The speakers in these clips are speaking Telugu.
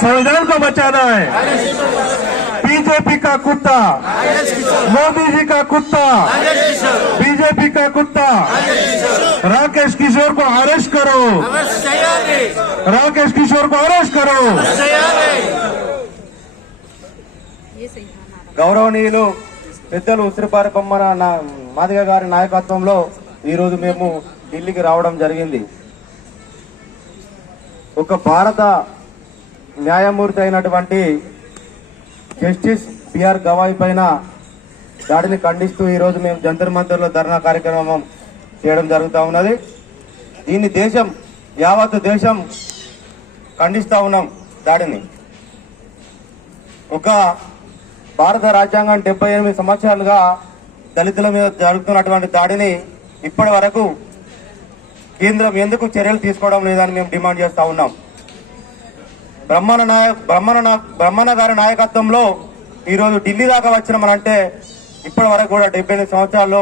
संविधान को बचाना है बीजेपी का कुत्ता मोदी जी का कुत्ता बीजेपी का कुत्ता राकेश किशोर को अरेस्ट करो చేయాలి राकेश किशोर को अरेस्ट करो చేయాలి గౌరవనీయులు పెద్దలు ఉసిరిపారి బొమ్మన నా- మాదిగ గారి నాయకత్వంలో ఈరోజు మేము ఢిల్లీకి రావడం జరిగింది ఒక భారత న్యాయమూర్తి అయినటువంటి జస్టిస్ బిఆర్ గవాయి పైన దాడిని ఖండిస్తూ ఈరోజు మేము జంతర్ మంతర్లో ధర్నా కార్యక్రమం చేయడం జరుగుతూ ఉన్నది. దీన్ని దేశం యావత్ దేశం ఖండిస్తూ ఉన్నాం దాడిని. ఒక భారత రాజ్యాంగం డెబ్బై ఎనిమిది సంవత్సరాలుగా దళితుల మీద జరుగుతున్నటువంటి దాడిని ఇప్పటి వరకు కేంద్రం ఎందుకు చర్యలు తీసుకోవడం లేదని మేము డిమాండ్ చేస్తూ ఉన్నాం. బ్రహ్మణ నాయ బ్రహ్మణ బ్రహ్మణ గారి నాయకత్వంలో ఈరోజు ఢిల్లీ దాకా వచ్చినామనంటే ఇప్పటి వరకు కూడా డెబ్బై ఎనిమిది సంవత్సరాల్లో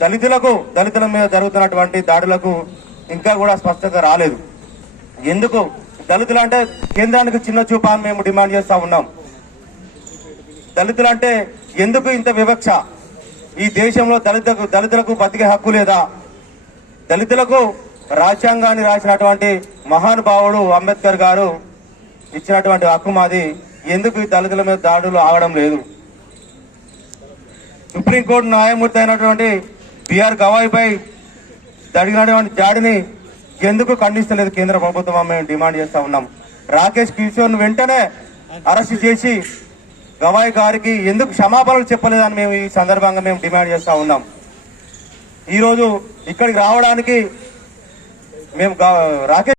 దళితులకు దళితుల మీద జరుగుతున్నటువంటి దాడులకు ఇంకా కూడా స్పష్టత రాలేదు. ఎందుకు? దళితులు అంటే కేంద్రానికి చిన్న చూపా అని మేము డిమాండ్ చేస్తూ ఉన్నాం. దళితులు అంటే ఎందుకు ఇంత వివక్ష? ఈ దేశంలో దళితులకు దళితులకు బతికే హక్కు లేదా? దళితులకు రాజ్యాంగాన్ని రాసినటువంటి మహానుభావుడు అంబేద్కర్ గారు ఇచ్చినటువంటి హక్కు మాది. ఎందుకు దళితుల మీద దాడులు ఆగడం లేదు? సుప్రీంకోర్టు న్యాయమూర్తి అయినటువంటి బిఆర్ గవాయిపై జరిగినటువంటి దాడిని ఎందుకు ఖండిస్తలేదు కేంద్ర ప్రభుత్వం మేము డిమాండ్ చేస్తా ఉన్నాం. రాకేష్ కిషోర్ వెంటనే అరెస్ట్ చేసి గవాయి గారికి ఎందుకు క్షమాపణలు చెప్పలేదని మేము ఈ సందర్భంగా మేము డిమాండ్ చేస్తా ఉన్నాం. ఈరోజు ఇక్కడికి రావడానికి మేము గా- రాకేష్